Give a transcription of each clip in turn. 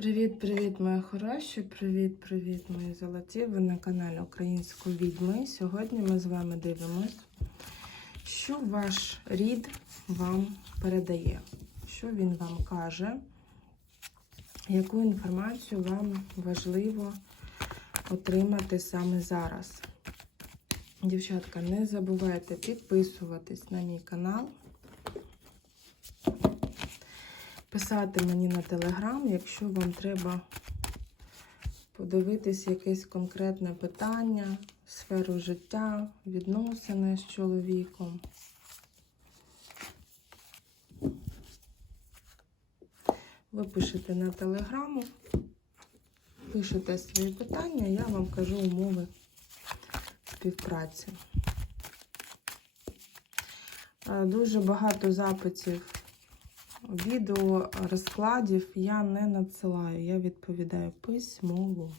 Привіт-привіт, мої хороші! Привіт-привіт, мої золоті! Ви на каналі Української відьми. Сьогодні ми з вами дивимось, що ваш рід вам передає, що він вам каже, яку інформацію вам важливо отримати саме зараз. Дівчатка, не забувайте підписуватись на мій канал. Писати мені на телеграм, якщо вам треба подивитись якесь конкретне питання, сферу життя, відносини з чоловіком. Ви пишете на телеграму, пишете свої питання, я вам кажу умови співпраці. Е, Дуже багато запитів відео розкладів я не надсилаю, я відповідаю письмово.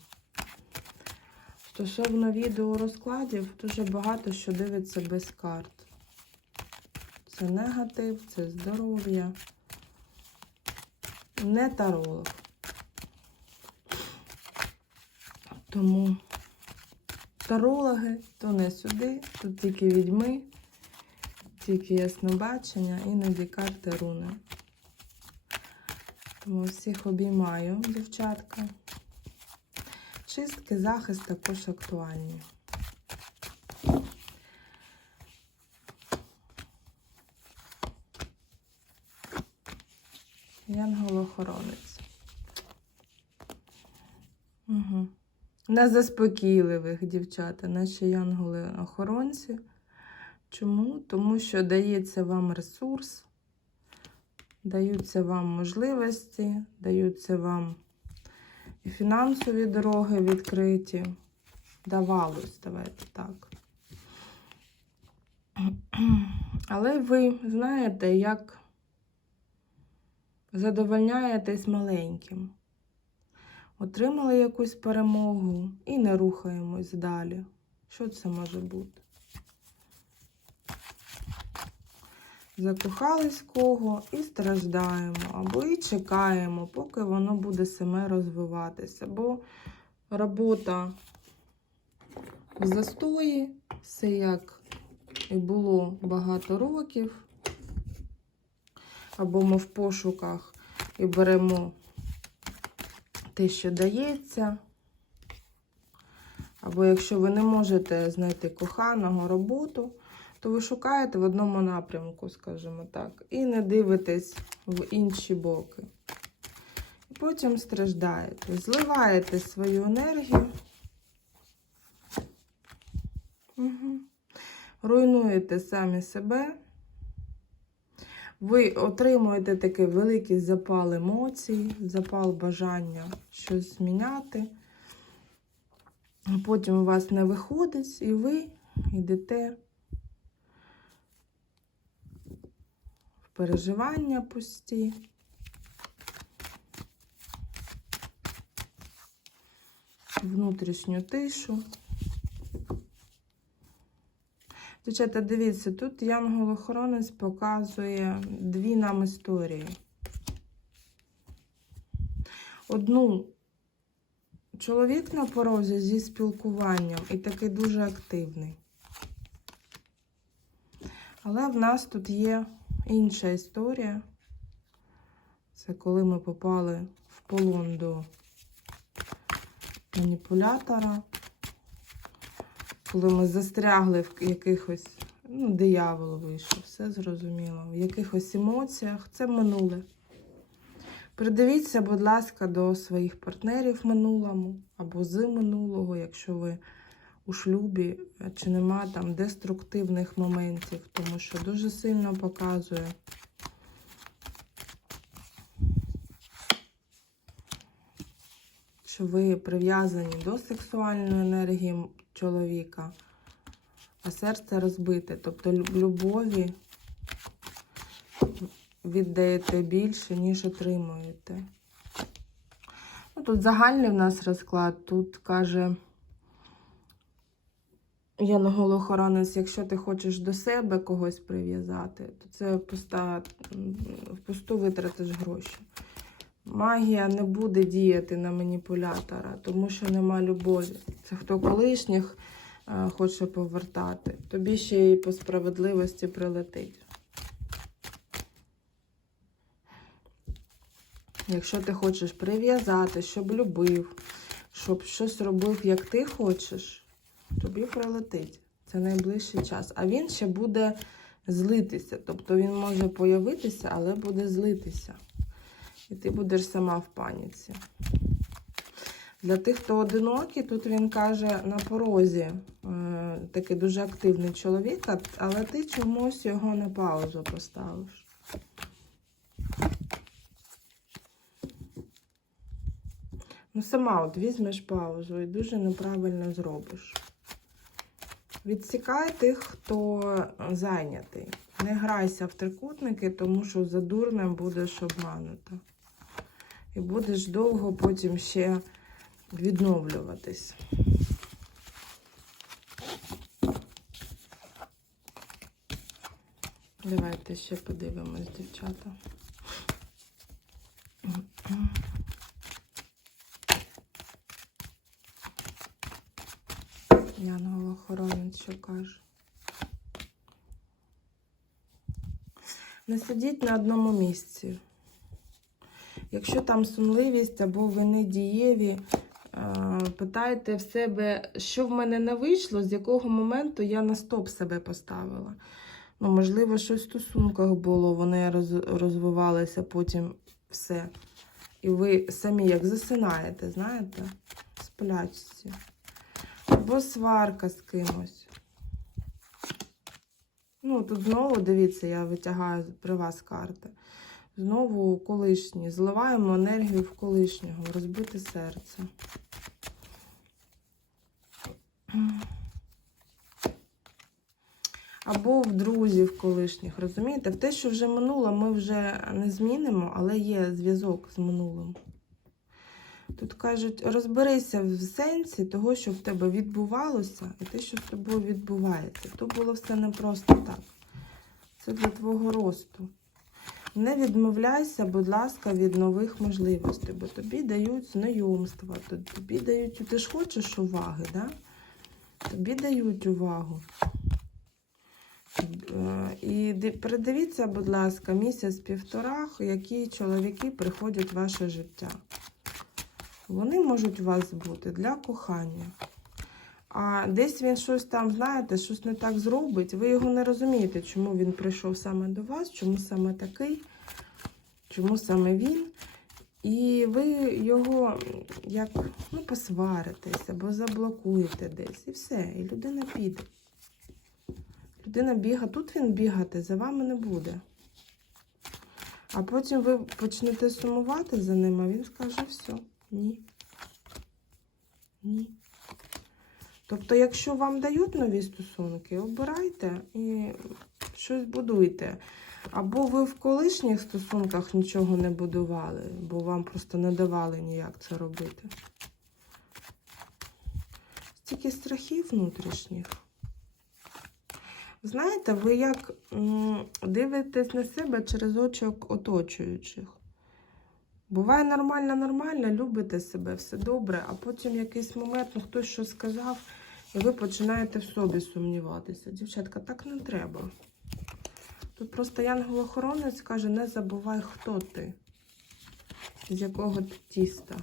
Стосовно відео розкладів, дуже багато що дивиться без карт. Це негатив, це здоров'я, не таролог. Тому тарологи то не сюди, тут тільки відьми, тільки яснобачення, іноді карти руни. Тому всіх обіймаю, дівчатка. Чистки, захист також актуальні. Янгол-охоронець. Угу. На заспокійливих дівчата, наші янголи-охоронці. Чому? Тому що дається вам ресурс, даються вам можливості, даються вам і фінансові дороги відкриті. Давалось, давайте так. Але ви знаєте, як задовольняєтесь маленьким. Отримали якусь перемогу і не рухаємось далі. Що це може бути? Закохались кого і страждаємо, або і чекаємо, поки воно буде саме розвиватися. Бо робота в застої, все як і було багато років, або ми в пошуках і беремо те, що дається. Або якщо ви не можете знайти коханого роботу, то ви шукаєте в одному напрямку, скажімо так, і не дивитесь в інші боки. Потім страждаєте, зливаєте свою енергію, угу. руйнуєте самі себе. Ви отримуєте такий великий запал емоцій, запал бажання щось зміняти. Потім у вас не виходить, і ви йдете переживання пусті. Внутрішню тишу. Дівчата, дивіться, тут Янгол-охоронець показує дві нам історії. Одну чоловік на порозі зі спілкуванням і такий дуже активний. Але в нас тут є інша історія. Це коли ми попали в полон до маніпулятора коли ми застрягли в якихось, ну, диявол вийшов, все зрозуміло, в якихось емоціях, це минуле. Придивіться, будь ласка, до своїх партнерів минулому або з минулого, якщо ви у шлюбі, чи нема там деструктивних моментів, тому що дуже сильно показує. Що ви прив'язані до сексуальної енергії чоловіка, а серце розбите. Тобто любові віддаєте більше, ніж отримуєте. Ну, Тут загальний в нас розклад. Тут каже Янголохоронець, якщо ти хочеш до себе когось прив'язати, то це пуста, впусту витратиш гроші. Магія не буде діяти на маніпулятора, тому що нема любові. Це хто колишніх е, хоче повертати. Тобі ще й по справедливості прилетить. Якщо ти хочеш прив'язати, щоб любив, щоб щось робив, як ти хочеш, тобі прилетить. Це найближчий час. А він ще буде злитися. Тобто він може появитися, але буде злитися. І ти будеш сама в паніці. Для тих, хто одинокий, тут він каже на порозі е, такий дуже активний чоловік, але ти чомусь його на паузу поставиш. Ну, сама от візьмеш паузу і дуже неправильно зробиш. Відсікай тих, хто зайнятий. Не грайся в трикутники, тому що за дурним будеш обманута. І будеш довго потім ще відновлюватись. Давайте ще подивимось, дівчата. Янгол-охоронець, що каже. Не сидіть на одному місці. Якщо там сумливість або ви не дієві, е, питайте в себе, що в мене не вийшло, з якого моменту я на стоп себе поставила. Ну, можливо, щось в стосунках було, вони розвивалися, потім все. І ви самі як засинаєте, знаєте, сплячці. Або сварка з кимось. Ну, тут знову, дивіться, я витягаю при вас карти. Знову колишні. Зливаємо енергію в колишнього, розбите серце. Або в друзів колишніх, розумієте? В те, що вже минуло, ми вже не змінимо, але є зв'язок з минулим. Тут кажуть, розберися в сенсі того, що в тебе відбувалося, і те, що з тобою відбувається. То було все не просто так. Це для твого росту. Не відмовляйся, будь ласка, від нових можливостей, бо тобі дають знайомства, тобі дають, ти ж хочеш уваги, да? тобі дають увагу. Е, І передивіться, будь ласка, місяць-півтора, які чоловіки приходять в ваше життя. Вони можуть у вас бути для кохання. А десь він щось там, знаєте, щось не так зробить. Ви його не розумієте, чому він прийшов саме до вас, чому саме такий, чому саме він. І ви його як ну, посваритесь або заблокуєте десь. І все. І людина піде. Людина біга, тут він бігати за вами не буде. А потім ви почнете сумувати за ним, а він скаже все. Ні. Ні. Тобто, якщо вам дають нові стосунки, обирайте і щось будуйте. Або ви в колишніх стосунках нічого не будували, бо вам просто не давали ніяк це робити. Стільки страхів внутрішніх. Знаєте, ви як дивитесь на себе через очок оточуючих. Буває нормально, нормально, любите себе, все добре, а потім якийсь момент, ну хтось щось сказав, і ви починаєте в собі сумніватися. Дівчатка, так не треба. Тут просто янгол-охоронець каже, не забувай, хто ти, з якого ти тіста.